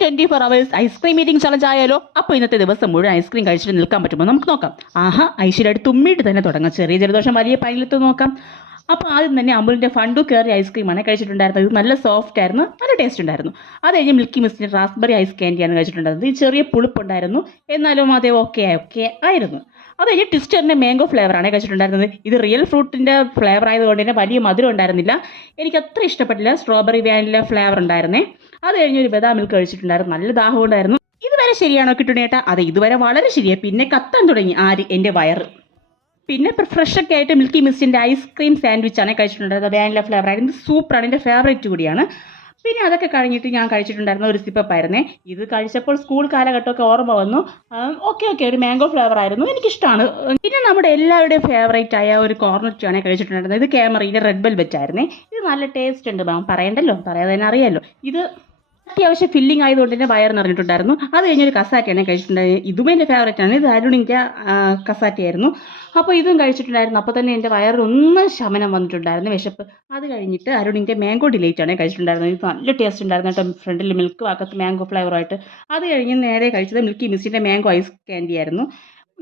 24 hours ice cream meeting challenge ആയാലോ? അപ്പോൾ ഇന്നത്തെ ദിവസം മുഴുവൻ ഐസ്ക്രീം കഴിച്ചിട്ട് നിൽക്കാൻ പറ്റുമോ നമുക്ക് നോക്കാം. ആഹാ, ഐശ്വര്യമായിട്ട് തുമ്മിയിട്ട് തന്നെ തുടങ്ങാം. ചെറിയ ജലദോഷം വലിയ പനിയിലെത്ത് നോക്കാം. അപ്പോൾ ആദ്യം തന്നെ അമുലിൻ്റെ ഫണ്ടു കയറിയ ഐസ്ക്രീമാണ് കഴിച്ചിട്ടുണ്ടായിരുന്നത്. ഇത് നല്ല സോഫ്റ്റ് ആയിരുന്നു, നല്ല ടേസ്റ്റ് ഉണ്ടായിരുന്നു. അത് കഴിഞ്ഞ് മിൽക്കി മിസ്റ്റിൻ്റെ റാസ്ബെറി ഐസ് ക്യാൻഡിയാണ് കഴിച്ചിട്ടുണ്ടായിരുന്നത്. ഇത് ചെറിയ പുളിപ്പുണ്ടായിരുന്നു, എന്നാലും അതേ ഓക്കെ ആയിരുന്നു. അത് കഴിഞ്ഞ് ട്വിസ്റ്ററിൻ്റെ മാംഗോ ഫ്ലേവറാണ് കഴിച്ചിട്ടുണ്ടായിരുന്നത്. ഇത് റിയൽ ഫ്രൂട്ടിൻ്റെ ഫ്ലേവർ ആയതുകൊണ്ട് തന്നെ വലിയ മധുരം ഉണ്ടായിരുന്നില്ല. എനിക്ക് അത്ര ഇഷ്ടപ്പെട്ടില്ല. സ്ട്രോബെറി വാനില ഫ്ലേവർ ഉണ്ടായിരുന്നേ. അത് കഴിഞ്ഞ് ഒരു ബദാം മിൽക്ക് കഴിച്ചിട്ടുണ്ടായിരുന്നു. നല്ല ദാഹം ഉണ്ടായിരുന്നു. ഇതുവരെ ശരിയാണോ കിട്ടുന്നേട്ടാ? അതെ, ഇതുവരെ വളരെ ശരിയാണ്. പിന്നെ കത്താൻ തുടങ്ങി എൻ്റെ വയറ്. പിന്നെ ഫ്രഷൊക്കെ ആയിട്ട് മിൽക്കി മിസ്റ്റിൻ്റെ ഐസ്ക്രീം സാൻഡ്വിച്ചാണ് കഴിച്ചിട്ടുണ്ടായിരുന്നത്. വാനില ഫ്ലേവർ ആയിരുന്നു. സൂപ്പറാണ്, എൻ്റെ ഫേവറേറ്റ് കൂടിയാണ്. പിന്നെ അതൊക്കെ കഴിഞ്ഞിട്ട് ഞാൻ കഴിച്ചിട്ടുണ്ടായിരുന്ന ഒരു സിപ്പപ്പായിരുന്നേ. ഇത് കഴിച്ചപ്പോൾ സ്കൂൾ കാലഘട്ടമൊക്കെ ഓർമ്മ വന്നു. ഓക്കെ ഒരു മാംഗോ ഫ്ലേവർ ആയിരുന്നു, എനിക്കിഷ്ടമാണ്. പിന്നെ നമ്മുടെ എല്ലാവരുടെയും ഫേവറേറ്റ് ആയ ഒരു കോർണറ്റാണ് കഴിച്ചിട്ടുണ്ടായിരുന്നത്. ഇത് ക്യാമറയുടെ റെഡ് വെൽവെറ്റ് ആയിരുന്നേ. ഇത് നല്ല ടേസ്റ്റ് ഉണ്ട്, പറയണ്ടല്ലോ, പറയാതെ തന്നെ അറിയാമല്ലോ. ഇത് അത്യാവശ്യം ഫില്ലിംഗ് ആയതുകൊണ്ട് തന്നെ വയർ നിറഞ്ഞിട്ടുണ്ടായിരുന്നു. അത് കഴിഞ്ഞൊരു കസാറ്റയാണ് കഴിച്ചിട്ടുണ്ടായിരുന്നത്. ഇതും എൻ്റെ ഫേവറേറ്റ് ആണ്. ഇത് അരുണിക്ക കസാറ്റയായിരുന്നു. അപ്പോൾ ഇതും കഴിച്ചിട്ടുണ്ടായിരുന്നു. അപ്പോൾ തന്നെ എൻ്റെ വയറിനൊന്നും ശമനം വന്നിട്ടുണ്ടായിരുന്നു, വിശപ്പ്. അത് കഴിഞ്ഞിട്ട് അരുണിൻ്റെ മാംഗോ ഡിലൈറ്റ് ആണ് കഴിച്ചിട്ടുണ്ടായിരുന്നത്. ഇത് നല്ല ടേസ്റ്റ് ഉണ്ടായിരുന്നു കേട്ടോ, ഫ്രണ്ടിൽ മിൽക്ക് വാക്കത്ത് മാംഗോ ഫ്ലേവറായിട്ട്. അത് കഴിഞ്ഞ് നേരെ കഴിച്ചത് മിൽക്കി മിസ്റ്റിൻ്റെ മാംഗോ ഐസ് ക്യാൻഡി ആയിരുന്നു.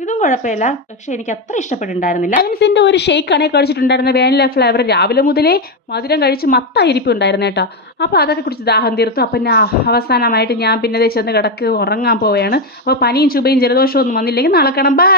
ഇതും കുഴപ്പമില്ല, പക്ഷേ എനിക്ക് അത്ര ഇഷ്ടപ്പെട്ടിട്ടുണ്ടായിരുന്നില്ല. അതിൻ്റെ ഒരു ഷേക്കാണ് കഴിച്ചിട്ടുണ്ടായിരുന്നത്, വാനില ഫ്ലേവർ. രാവിലെ മുതലേ മധുരം കഴിച്ച് മത്തായിരിക്കും ഉണ്ടായിരുന്നു കേട്ടോ. അപ്പോൾ അതൊക്കെ കുടിച്ച് ദാഹം തീർത്തു. അപ്പം ഞാൻ അവസാനമായിട്ട് ഞാൻ പിന്നെ ചെന്ന് കിടക്ക് ഉറങ്ങാൻ പോവുകയാണ്. അപ്പോൾ പനിയും ചുബയും ജലദോഷവും ഒന്നും വന്നില്ലെങ്കിൽ നാളെ കാണാം. ബൈ.